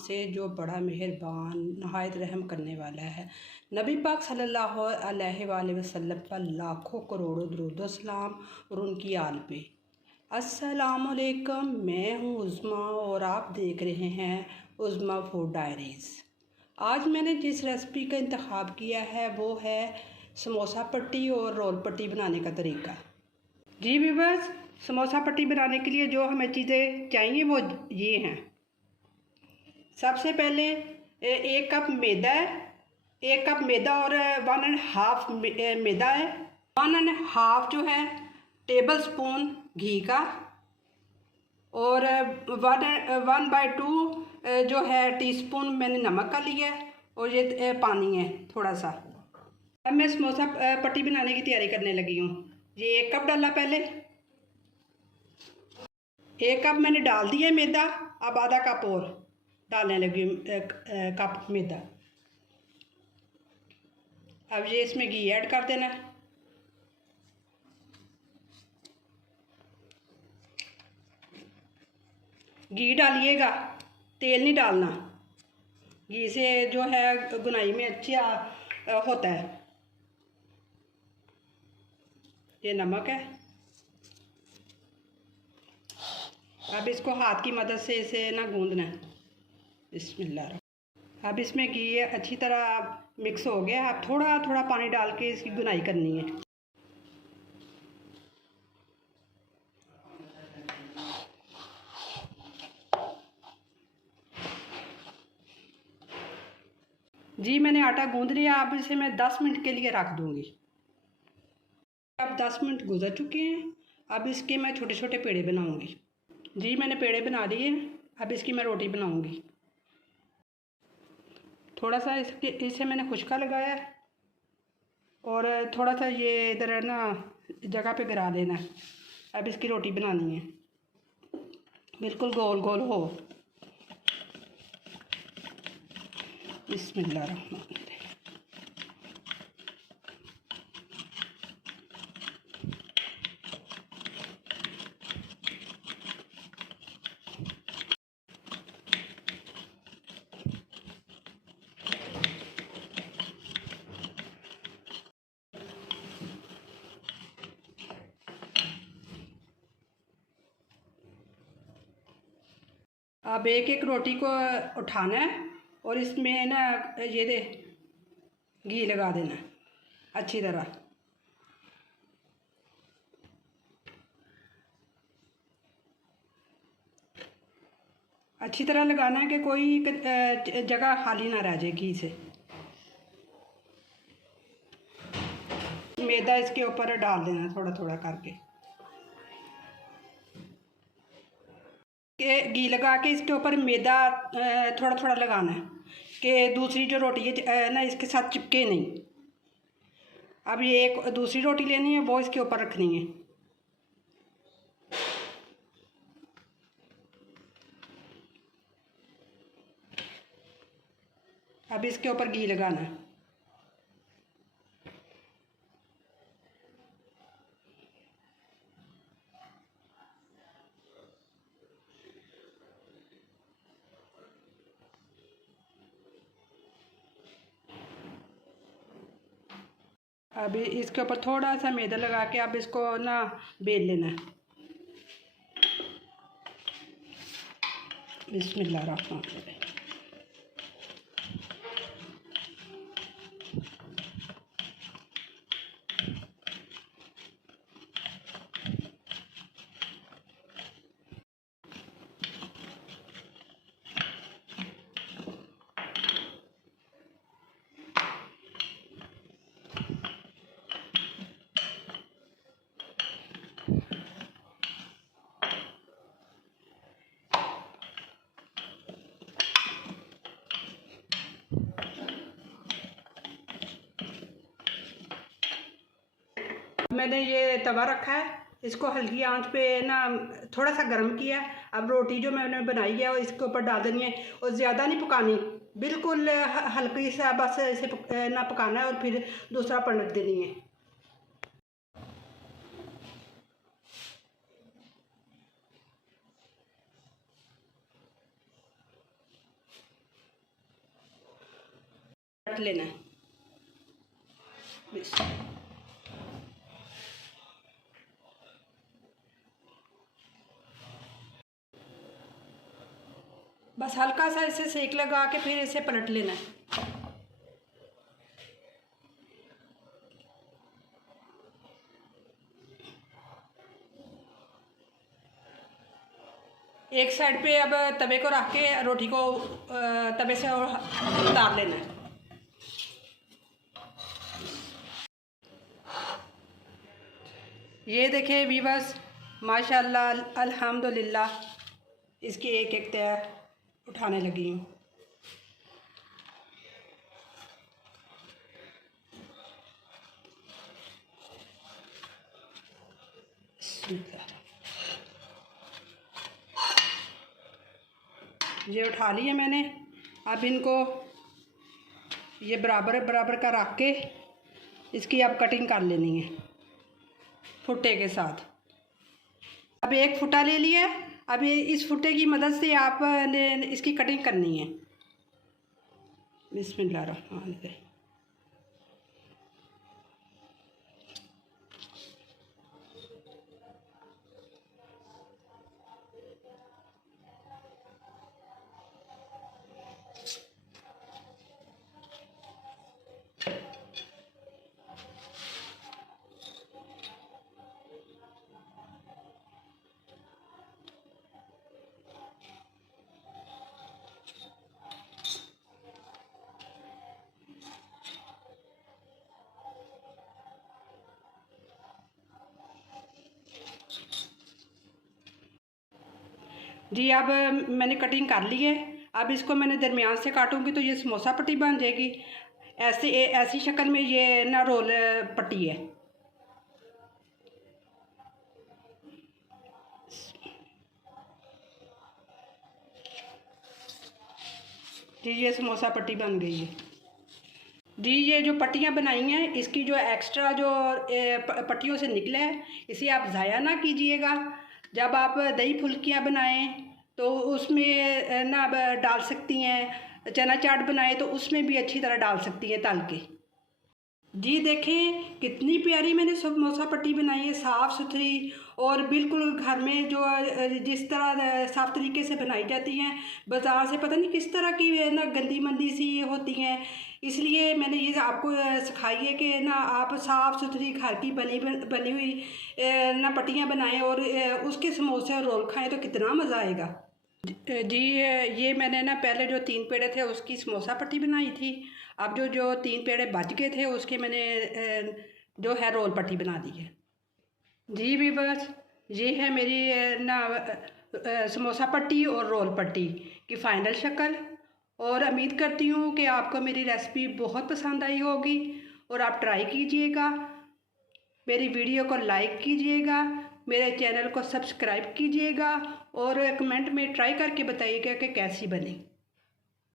से जो बड़ा मेहरबान नहायत रहम करने वाला है। नबी पाक सल्लल्लाहु अलैहि वसल्लम पर लाखों करोड़ों दुरूद व सलाम और उनकी आल पे। अस्सलामुअलैकुम, मैं हूँ उज़्मा और आप देख रहे हैं उज़्मा फूड डायरीज़। आज मैंने जिस रेसिपी का इंतखाब किया है वो है समोसा पट्टी और रोल पट्टी बनाने का तरीका। जी व्यूअर्स, समोसा पट्टी बनाने के लिए जो हमें चीज़ें चाहिए वो ये हैं। सबसे पहले 1 कप मैदा है, 1 कप मैदा और 1.5 मैदा है, 1.5 जो है टेबल स्पून घी का और 1/2 जो है टीस्पून मैंने नमक का लिया है और ये पानी है थोड़ा सा। अब मैं समोसा पट्टी बनाने की तैयारी करने लगी हूँ। ये 1 कप डाला पहले, 1 कप मैंने डाल दिया मैदा। अब आधा कप और डालने लगी कप मैदा। अब ये इसमें घी ऐड कर देना। घी डालिएगा, तेल नहीं डालना। घी से जो है गुनाई में अच्छा होता है। ये नमक है। अब इसको हाथ की मदद से इसे ना गूंदना है। बिस्मिल्लाह। अब इसमें घी अच्छी तरह मिक्स हो गया। अब थोड़ा थोड़ा पानी डाल के इसकी गुनाई करनी है। जी मैंने आटा गूंद लिया। अब इसे मैं 10 मिनट के लिए रख दूंगी। अब 10 मिनट गुजर चुके हैं। अब इसके मैं छोटे छोटे पेड़े बनाऊंगी। जी मैंने पेड़े बना दिए। अब इसकी मैं रोटी बनाऊंगी। थोड़ा सा इसे मैंने खुशका लगाया और थोड़ा सा ये इधर ना जगह पे गिरा देना है। अब इसकी रोटी बनानी है, बिल्कुल गोल गोल हो। बिस्मिल्लाह। अब एक एक रोटी को उठाना है और इसमें ना ये दे घी लगा देना अच्छी तरह। अच्छी तरह लगाना है कि कोई जगह खाली ना रह जाए घी से। मैदा इसके ऊपर डाल देना थोड़ा थोड़ा करके। घी लगा के इसके ऊपर मैदा थोड़ा थोड़ा लगाना है कि दूसरी जो रोटी है ना इसके साथ चिपके नहीं। अब ये एक दूसरी रोटी लेनी है, वो इसके ऊपर रखनी है। अब इसके ऊपर घी लगाना है। अब इसके ऊपर थोड़ा सा मैदा लगा के अब इसको ना बेल लेना है। बिस्मिल्लाह रहमान रहीम। मैंने ये तवा रखा है, इसको हल्की आंच पे ना थोड़ा सा गर्म किया है। अब रोटी जो मैंने बनाई है वो इसके ऊपर डाल देनी है और ज़्यादा नहीं पकानी, बिल्कुल हल्की सा बस इसे ना पकाना है और फिर दूसरा पलट देनी है। पलट लेना है। बस हल्का सा इसे सेक लगा के फिर इसे पलट लेना है। एक साइड पे अब तवे को रख के रोटी को तवे से उतार लेना है। ये देखें वीवर्स, माशाल्लाह अल्हम्दुलिल्लाह इसकी एक एक तय उठाने लगी हूँ। ये उठा लिया मैंने। अब इनको ये बराबर बराबर का रख के इसकी अब कटिंग कर लेनी है फुट्टे के साथ। अब एक फुट्टा ले लिया। अब ये इस फुट्टे की मदद से आपने इसकी कटिंग करनी है। बिस्मिल्लाहिर्रहमानिर्रहीम। जी अब मैंने कटिंग कर ली है। अब इसको मैंने दरमियान से काटूंगी तो ये समोसा पट्टी बन जाएगी। ऐसी शक्ल में ये ना रोल पट्टी है। जी ये समोसा पट्टी बन गई है। जी ये जो पट्टियाँ बनाई हैं इसकी जो एक्स्ट्रा जो पट्टियों से निकला है इसे आप ज़ाया ना कीजिएगा। जब आप दही फुल्कियाँ बनाएं तो उसमें ना डाल सकती हैं। चना चाट बनाएं तो उसमें भी अच्छी तरह डाल सकती हैं तल के। जी देखें कितनी प्यारी मैंने समोसा पट्टी बनाई है, साफ़ सुथरी और बिल्कुल घर में जो जिस तरह साफ़ तरीके से बनाई जाती हैं, बाज़ार से पता नहीं किस तरह की ना गंदी मंदी सी होती हैं। इसलिए मैंने ये आपको सिखाई है कि ना आप साफ़ सुथरी घर की बनी हुई ना पट्टियाँ बनाएं और उसके समोसे और रोल खाएं तो कितना मज़ा आएगा। जी ये मैंने ना पहले जो 3 पेड़े थे उसकी समोसा पट्टी बनाई थी। अब जो 3 पेड़े बच गए थे उसके मैंने जो है रोल पट्टी बना दी है। जी व्यूअर्स ये है मेरी ना समोसा पट्टी और रोल पट्टी की फ़ाइनल शक्ल। और उम्मीद करती हूँ कि आपको मेरी रेसिपी बहुत पसंद आई होगी और आप ट्राई कीजिएगा। मेरी वीडियो को लाइक कीजिएगा, मेरे चैनल को सब्सक्राइब कीजिएगा और कमेंट में ट्राई करके बताइएगा कि कैसी बनी।